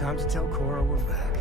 Time to tell Cora we're back.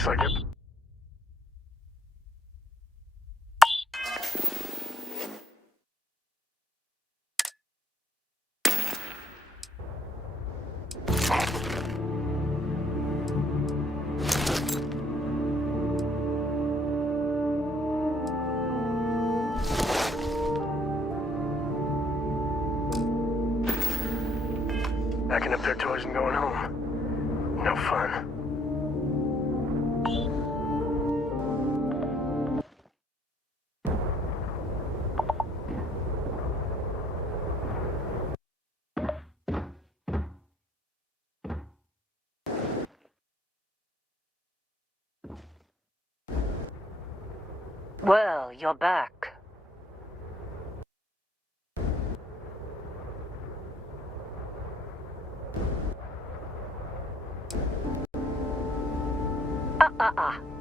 Looks like it. Packing up their toys and going home. No fun. Well, you're back.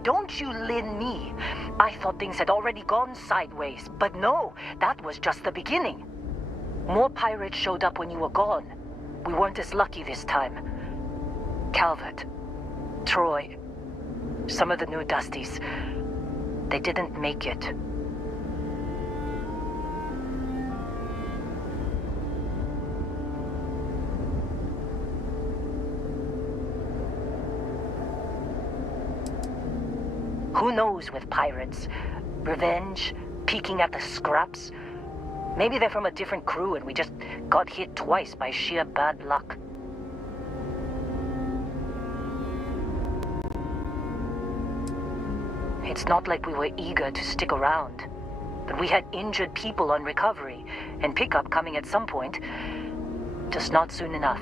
Don't you lin me. I thought things had already gone sideways, but no, that was just the beginning. More pirates showed up when you were gone. We weren't as lucky this time. Calvert, Troy, some of the new Dusties, they didn't make it. Who knows with pirates? Revenge? Peeking at the scraps? Maybe they're from a different crew and we just got hit twice by sheer bad luck. It's not like we were eager to stick around. But we had injured people on recovery, and pickup coming at some point. Just not soon enough.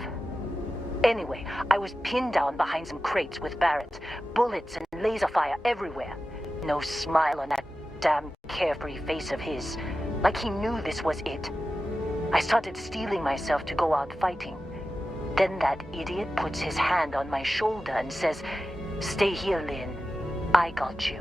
Anyway, I was pinned down behind some crates with Barrett. Bullets and laser fire everywhere. No smile on that damn carefree face of his. Like he knew this was it. I started steeling myself to go out fighting. Then that idiot puts his hand on my shoulder and says, "Stay here, Lynn. I got you."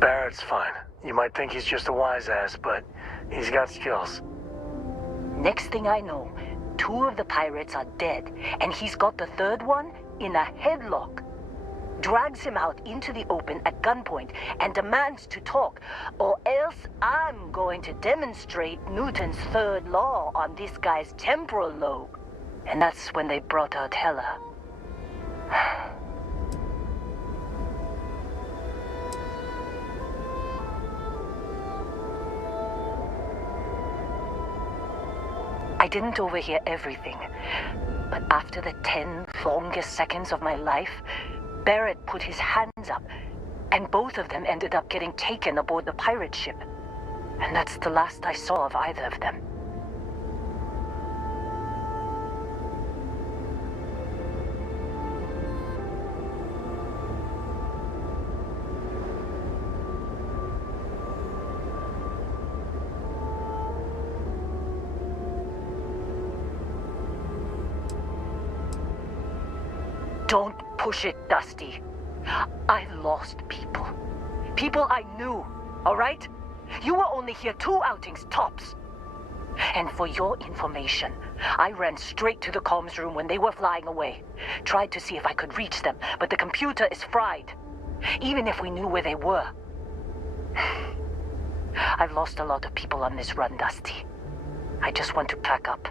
Barrett's fine. You might think he's just a wise ass, but he's got skills. Next thing I know, 2 of the pirates are dead, and he's got the 3rd one in a headlock. Drags him out into the open at gunpoint and demands to talk, or else I'm going to demonstrate Newton's 3rd law on this guy's temporal lobe. And that's when they brought out Hella. I didn't overhear everything, but after the 10 longest seconds of my life, Barrett put his hands up, and both of them ended up getting taken aboard the pirate ship. And that's the last I saw of either of them. Don't push it, Dusty. I lost people. People I knew, all right? You were only here 2 outings tops. And for your information, I ran straight to the comms room when they were flying away. Tried to see if I could reach them, but the computer is fried. Even if we knew where they were. I've lost a lot of people on this run, Dusty. I just want to pack up.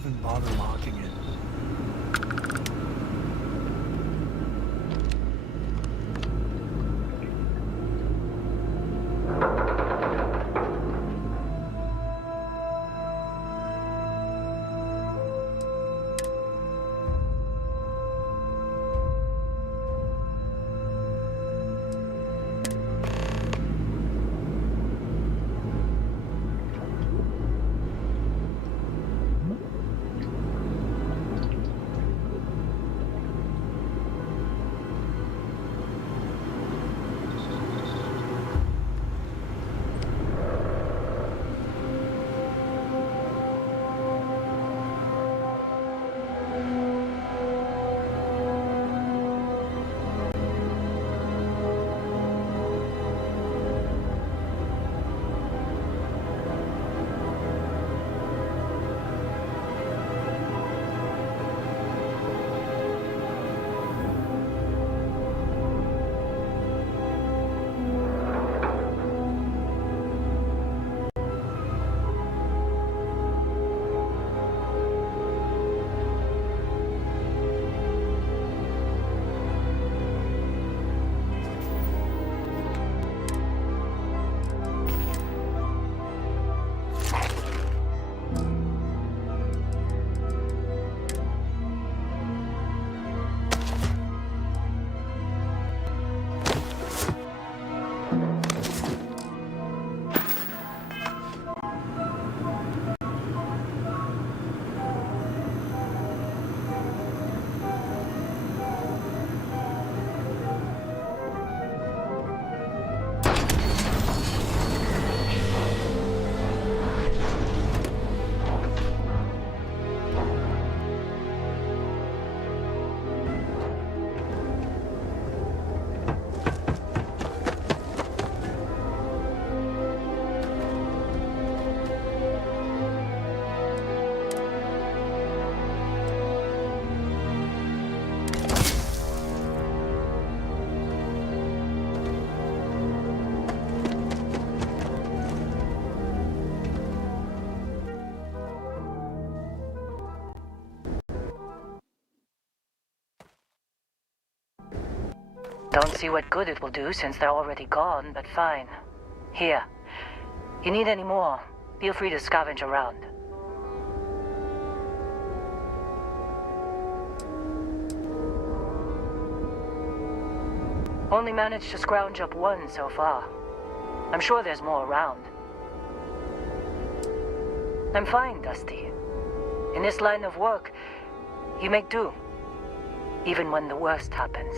even bother locking it? Don't see what good it will do since they're already gone, but fine. Here. You need any more? Feel free to scavenge around. Only managed to scrounge up one so far. I'm sure there's more around. I'm fine, Dusty. In this line of work, you make do. Even when the worst happens.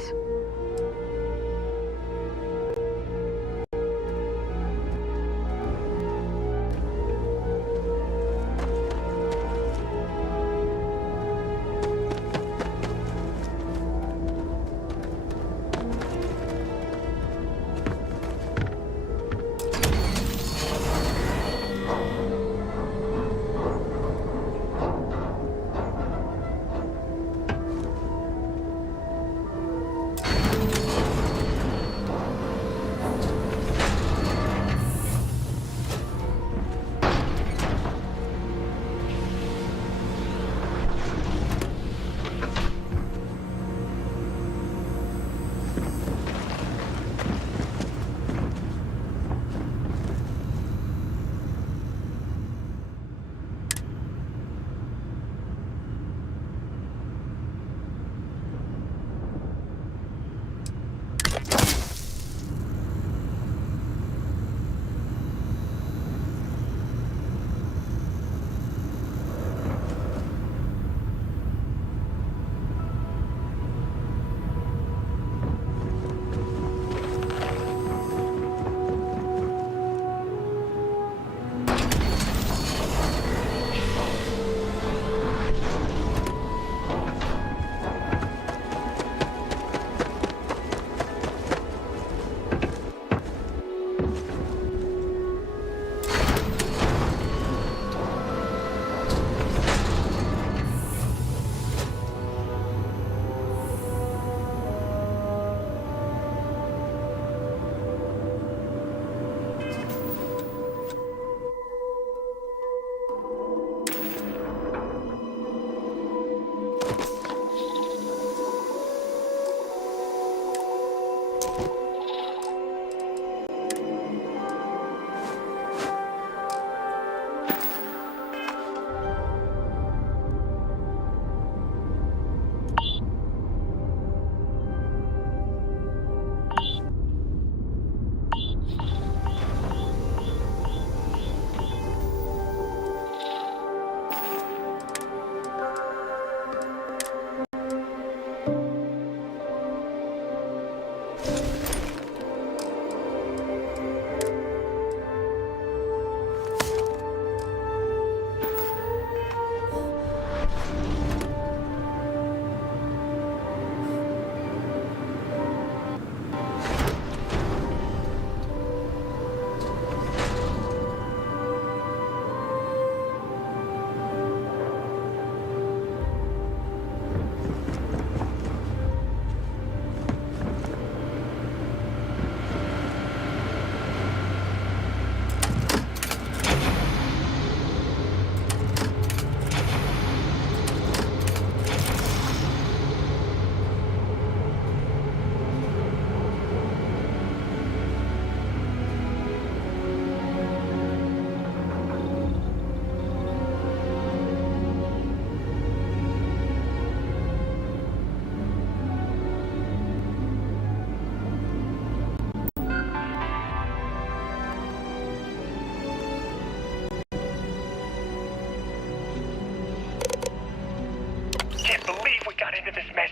into this mess.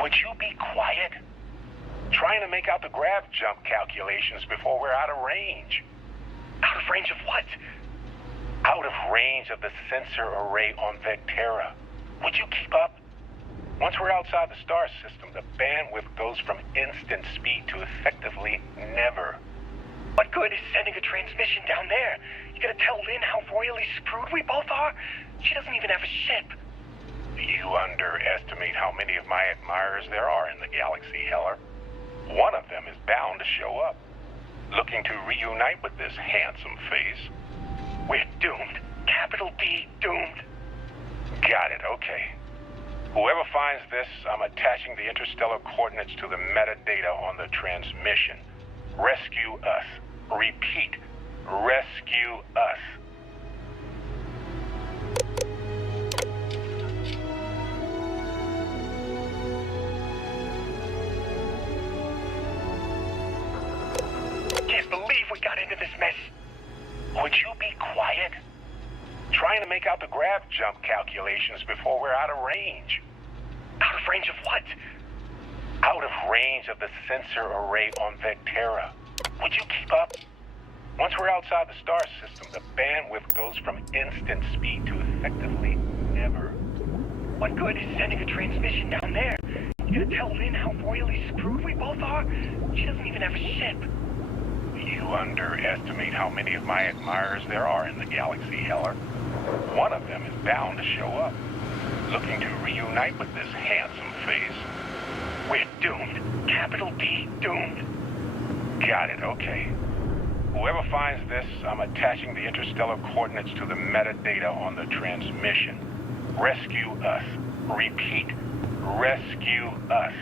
Would you be quiet? Trying to make out the grav jump calculations before we're out of range. Out of range of what? Out of range of the sensor array on Vectera. Would you keep up? Once we're outside the star system, the bandwidth goes from instant speed to effectively never. What good is sending a transmission down there? You gonna tell Lynn how royally screwed we both are? She doesn't even have a ship. You underestimate how many of my admirers there are in the galaxy, Heller. One of them is bound to show up, looking to reunite with this handsome face. We're doomed. Capital D, doomed. Got it, okay. Whoever finds this, I'm attaching the interstellar coordinates to the metadata on the transmission. Rescue us. Repeat, rescue us. Can't believe we got into this mess. Would you be quiet? Trying to make out the grav jump calculations before we're out of range. Out of range of what? Out of range of the sensor array on Vectera. Would you keep up? Once we're outside the star system, the bandwidth goes from instant speed to effectively never. What good is sending a transmission down there? You gonna tell Lynn how royally screwed we both are? She doesn't even have a ship. You underestimate how many of my admirers there are in the galaxy, Heller. One of them is bound to show up, looking to reunite with this handsome face. We're doomed. Capital D, doomed. Got it, okay. Whoever finds this, I'm attaching the interstellar coordinates to the metadata on the transmission. Rescue us. Repeat, rescue us.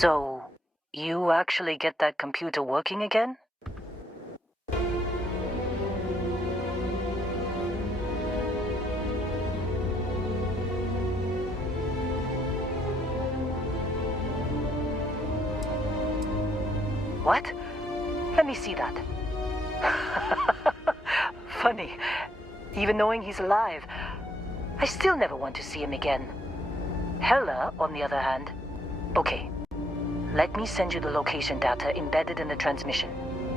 So, you actually get that computer working again? What? Let me see that. Funny. Even knowing he's alive, I still never want to see him again. Hella, on the other hand. Okay. Let me send you the location data embedded in the transmission.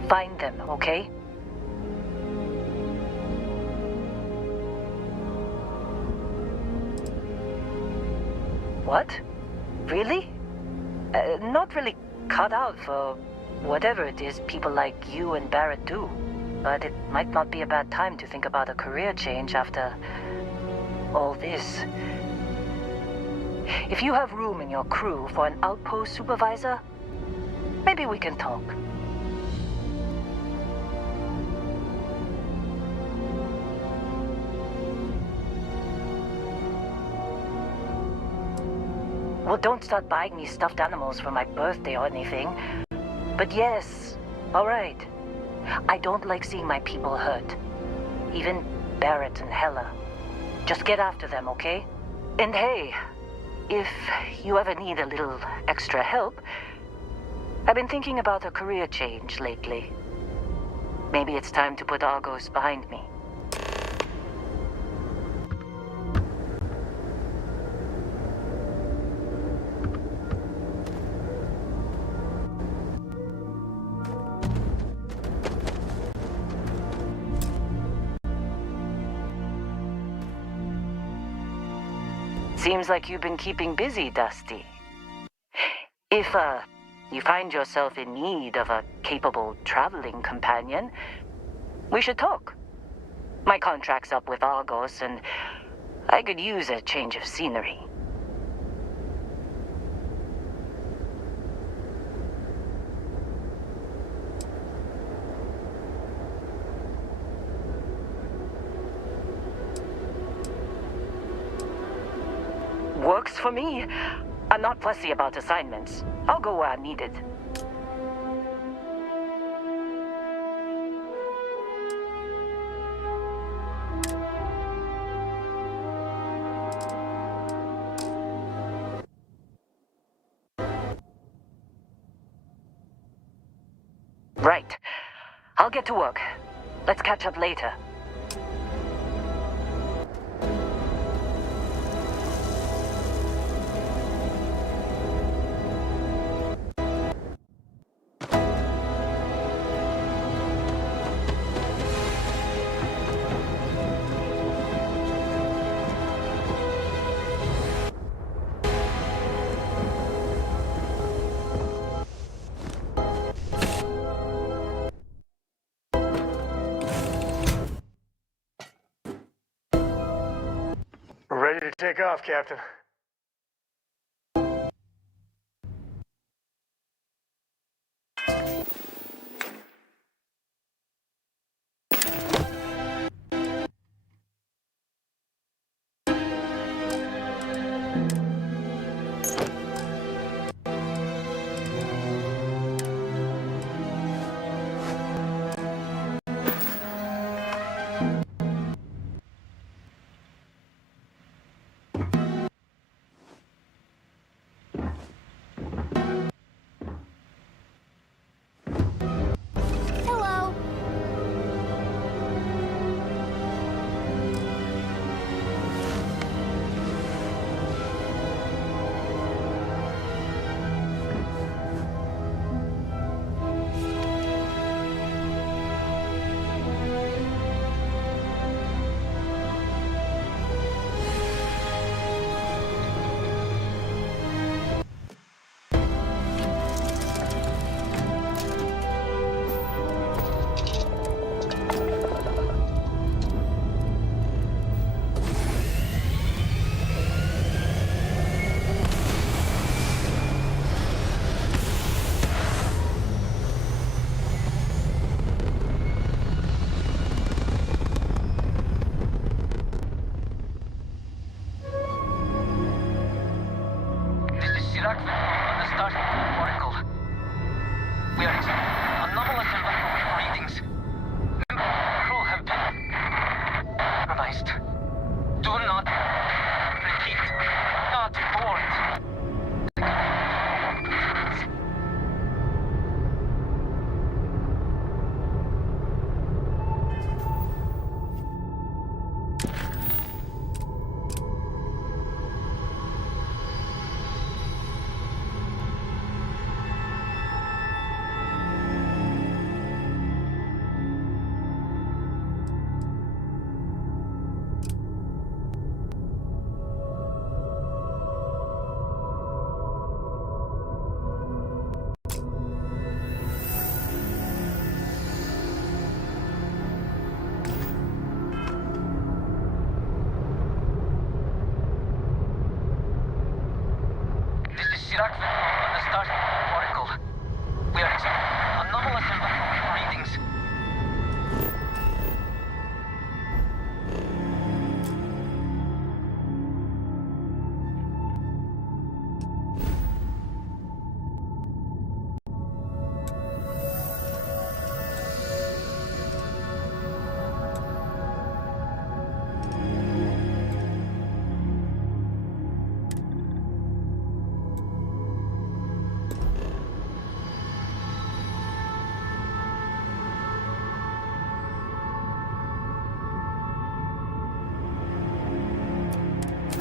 Find them, okay? What? Really? Not really cut out for whatever it is people like you and Barrett do. But it might not be a bad time to think about a career change after all this. If you have room in your crew for an outpost supervisor, maybe we can talk. Well, don't start buying me stuffed animals for my birthday or anything. But yes, all right. I don't like seeing my people hurt. Even Barrett and Hella. Just get after them, okay? And hey, if you ever need a little extra help, I've been thinking about a career change lately. Maybe it's time to put Argos behind me. Seems like you've been keeping busy, Dusty. If, you find yourself in need of a capable traveling companion, we should talk. My contract's up with Argos, and I could use a change of scenery. Works for me. I'm not fussy about assignments. I'll go where I'm needed. Right. I'll get to work. Let's catch up later. We're ready to take off, Captain. Starfield Oracle. We are experiencing anomalous readings.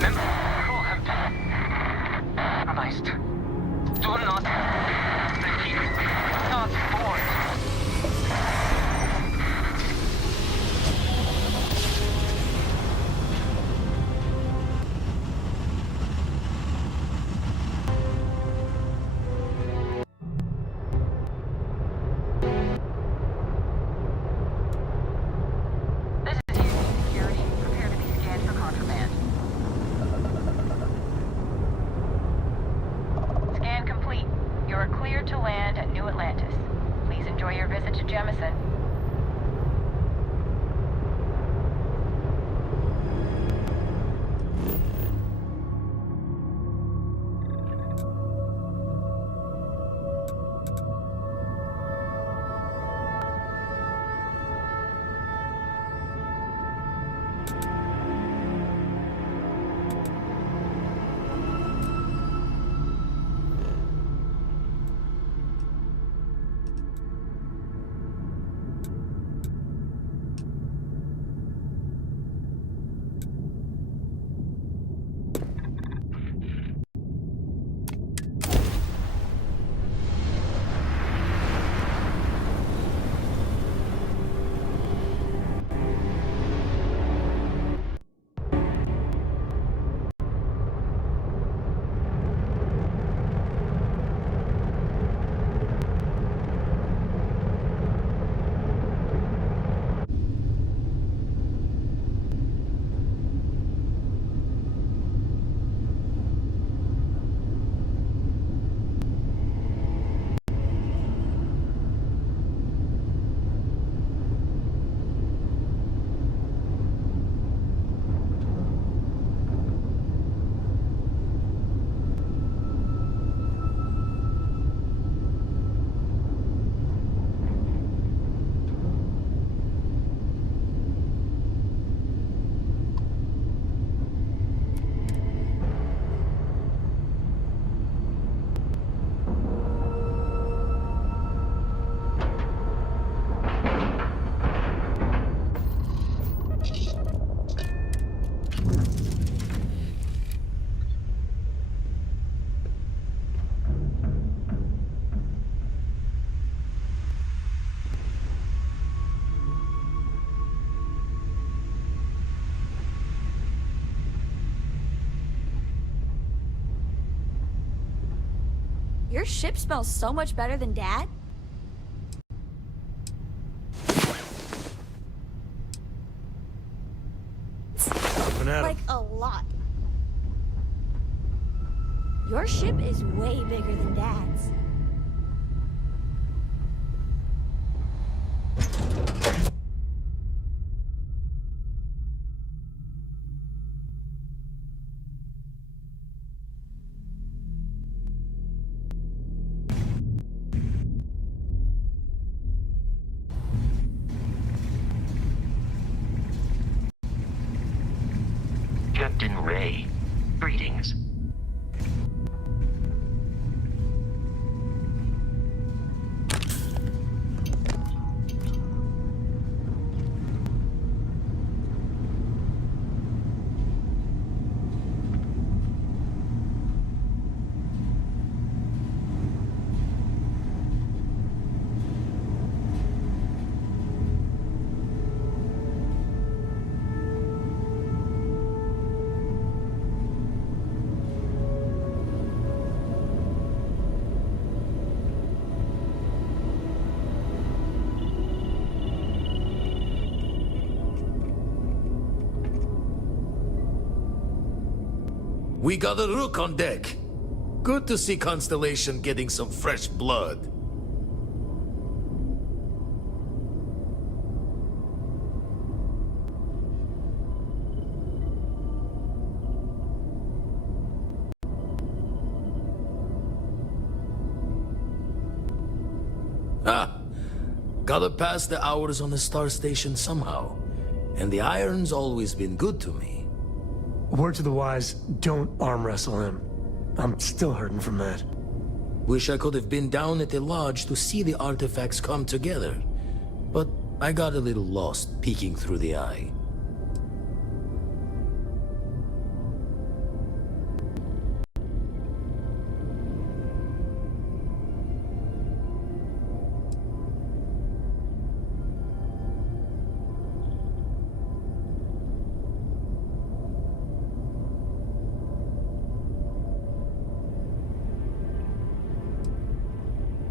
Members of the crew have been compromised. Do not repeat. Not board. This is Houston Security. Prepare to be scanned for contraband. Scan complete. You are cleared to land at New Atlantis. Please enjoy your visit to Jemison. Your ship smells so much better than Dad. Like a lot. Your ship is way bigger than Dad's. Captain Ray, greetings. We got a rook on deck. Good to see Constellation getting some fresh blood. Gotta pass the hours on the star station somehow. And the iron's always been good to me. Word to the wise, don't arm wrestle him. I'm still hurting from that. Wish I could have been down at the lodge to see the artifacts come together. But I got a little lost peeking through the eye.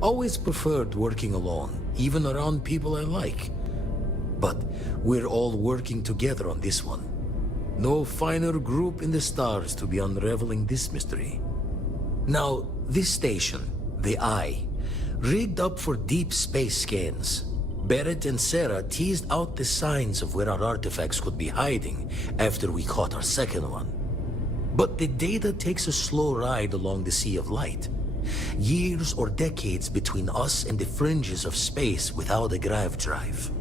Always preferred working alone, even around people I like. But we're all working together on this one. No finer group in the stars to be unraveling this mystery. Now, this station, the Eye, rigged up for deep space scans. Barrett and Sarah teased out the signs of where our artifacts could be hiding after we caught our second one. But the data takes a slow ride along the Sea of Light. Years or decades between us and the fringes of space without a grav drive.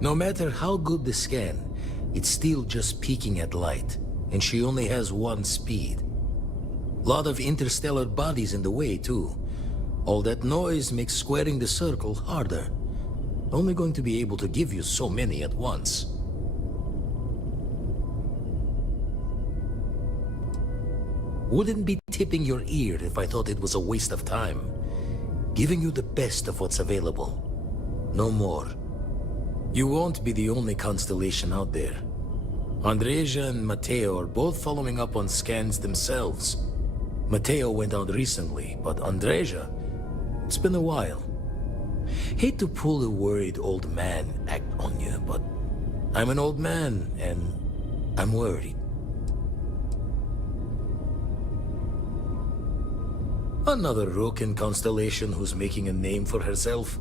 No matter how good the scan, it's still just peeking at light, and she only has one speed. Lot of interstellar bodies in the way, too. All that noise makes squaring the circle harder. Only going to be able to give you so many at once. Wouldn't be tipping your ear if I thought it was a waste of time. Giving you the best of what's available. No more. You won't be the only constellation out there. Andreja and Matteo are both following up on scans themselves. Matteo went out recently, but Andreja, it's been a while. Hate to pull a worried old man act on you, but I'm an old man, and I'm worried. Another rook in Constellation who's making a name for herself.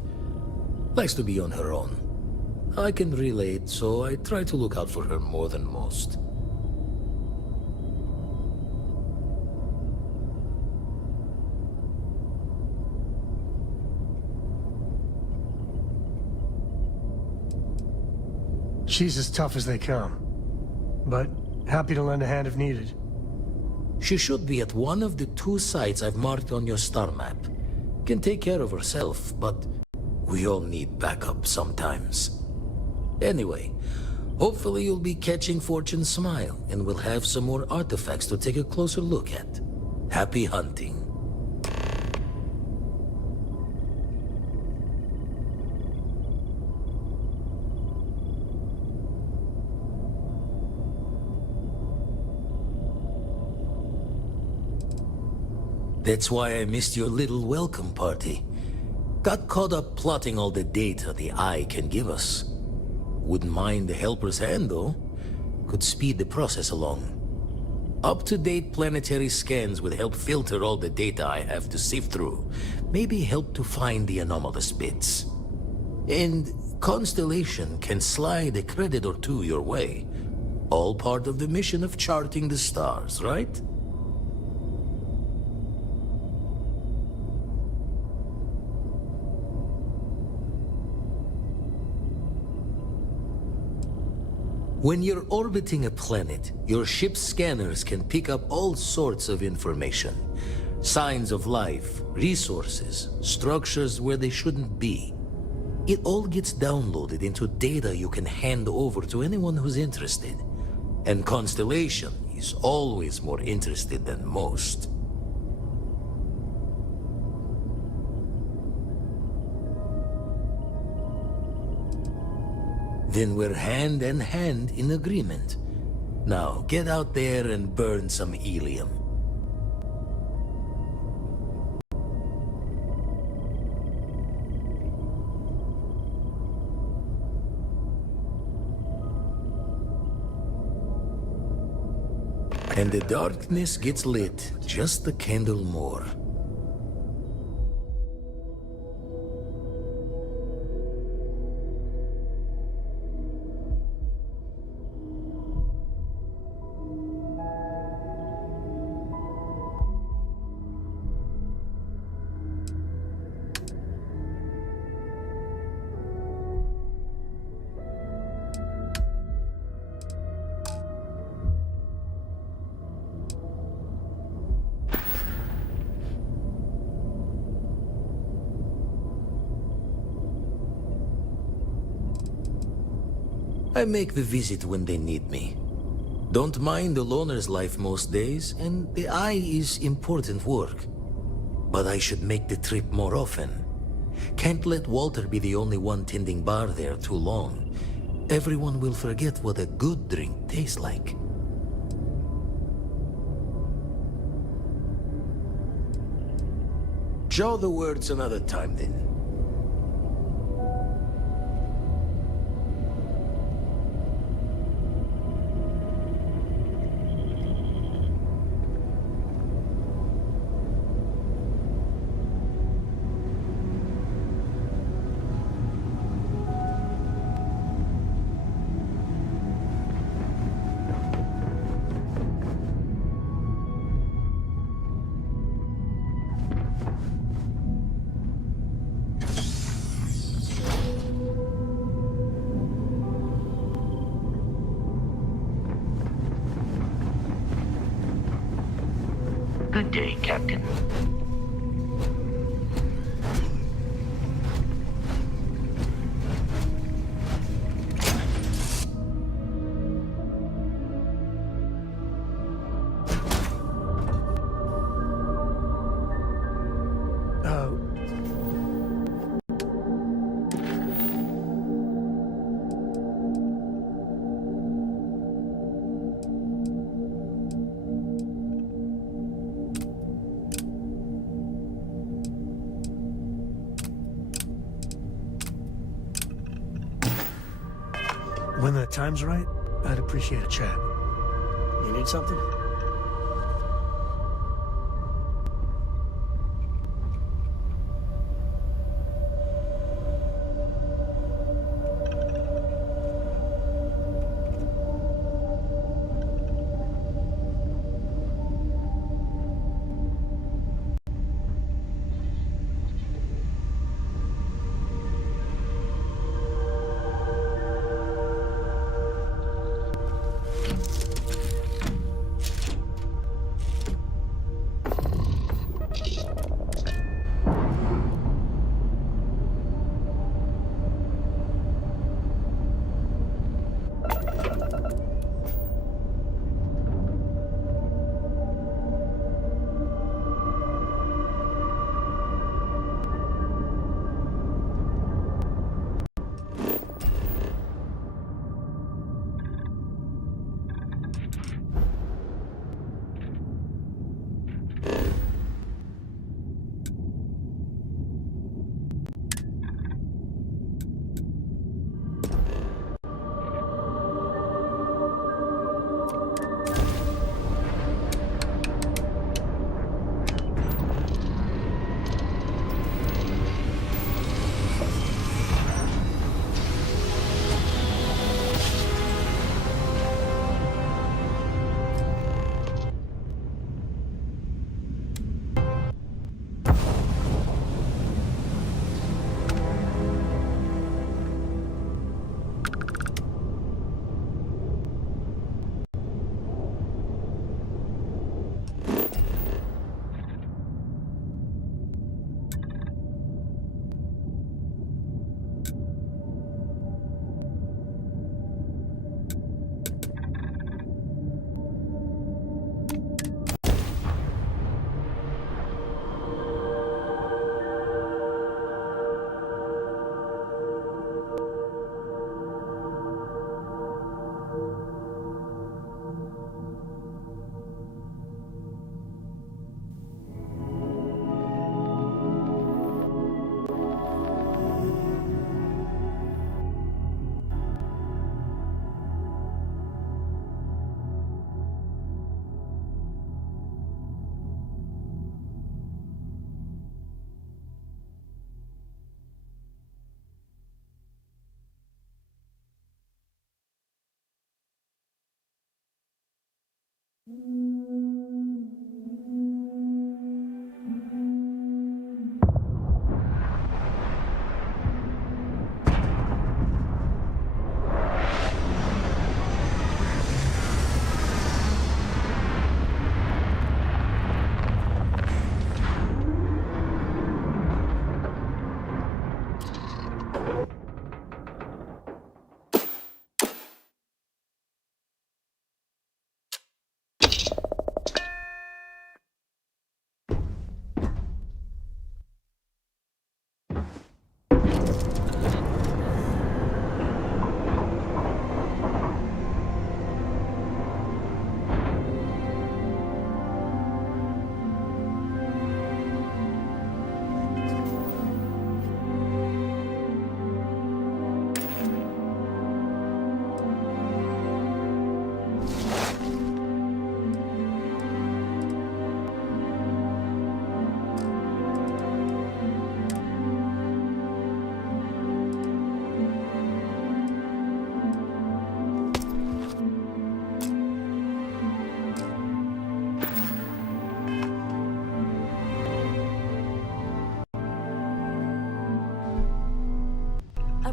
Likes to be on her own. I can relate, so I try to look out for her more than most. She's as tough as they come. But happy to lend a hand if needed. She should be at one of the 2 sites I've marked on your star map. Can take care of herself, but we all need backup sometimes. Anyway, hopefully you'll be catching Fortune's smile, and we'll have some more artifacts to take a closer look at. Happy hunting. That's why I missed your little welcome party. Got caught up plotting all the data the Eye can give us. Wouldn't mind the helper's hand, though. Could speed the process along. Up-to-date planetary scans would help filter all the data I have to sift through. Maybe help to find the anomalous bits. And Constellation can slide a credit or 2 your way. All part of the mission of charting the stars, right? When you're orbiting a planet, your ship's scanners can pick up all sorts of information. Signs of life, resources, structures where they shouldn't be. It all gets downloaded into data you can hand over to anyone who's interested. And Constellation is always more interested than most. Then we're hand in hand in agreement. Now, get out there and burn some helium. And the darkness gets lit just a candle more. I make the visit when they need me. Don't mind the loner's life most days, and the eye is important work. But I should make the trip more often. Can't let Walter be the only one tending bar there too long. Everyone will forget what a good drink tastes like. Show the words another time then. Good day, Captain. When the time's right, I'd appreciate a chat. You need something? A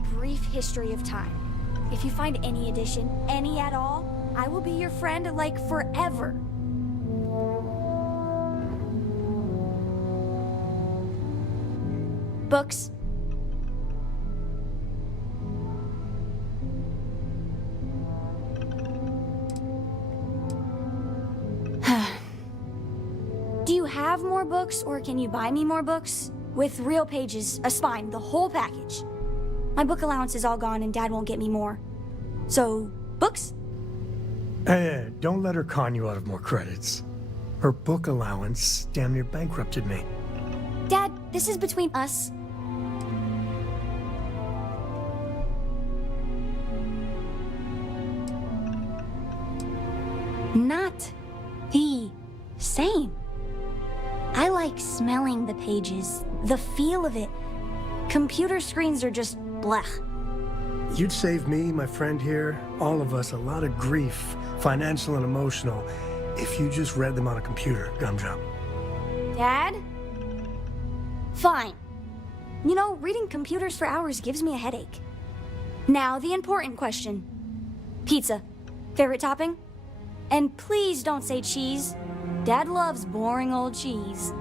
brief history of time. If you find any edition, any at all, I will be your friend like forever. Books. Do you have more books, or can you buy me more books? With real pages, a spine, the whole package. My book allowance is all gone and Dad won't get me more. So, books? Hey, don't let her con you out of more credits. Her book allowance damn near bankrupted me. Dad, this is between us. Not the same. I like smelling the pages, the feel of it. Computer screens are just blech. You'd save me, my friend here, all of us, a lot of grief, financial and emotional, if you just read them on a computer, Gumdrop. Dad? Fine. You know, reading computers for hours gives me a headache. Now, the important question. Pizza. Favorite topping? And please don't say cheese. Dad loves boring old cheese.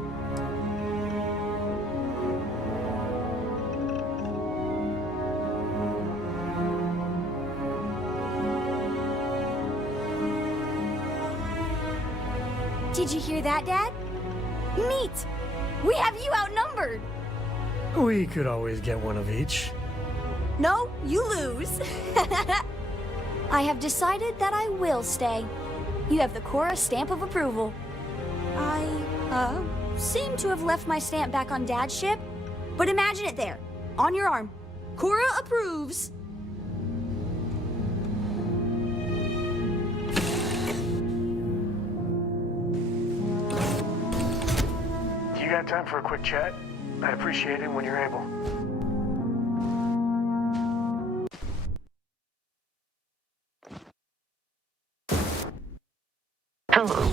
Did you hear that, Dad? Meat! We have you outnumbered! We could always get one of each. No, you lose. I have decided that I will stay. You have the Cora stamp of approval. I, seem to have left my stamp back on Dad's ship, but imagine it there, on your arm. Cora approves. You got time for a quick chat? I appreciate it when you're able. Hello.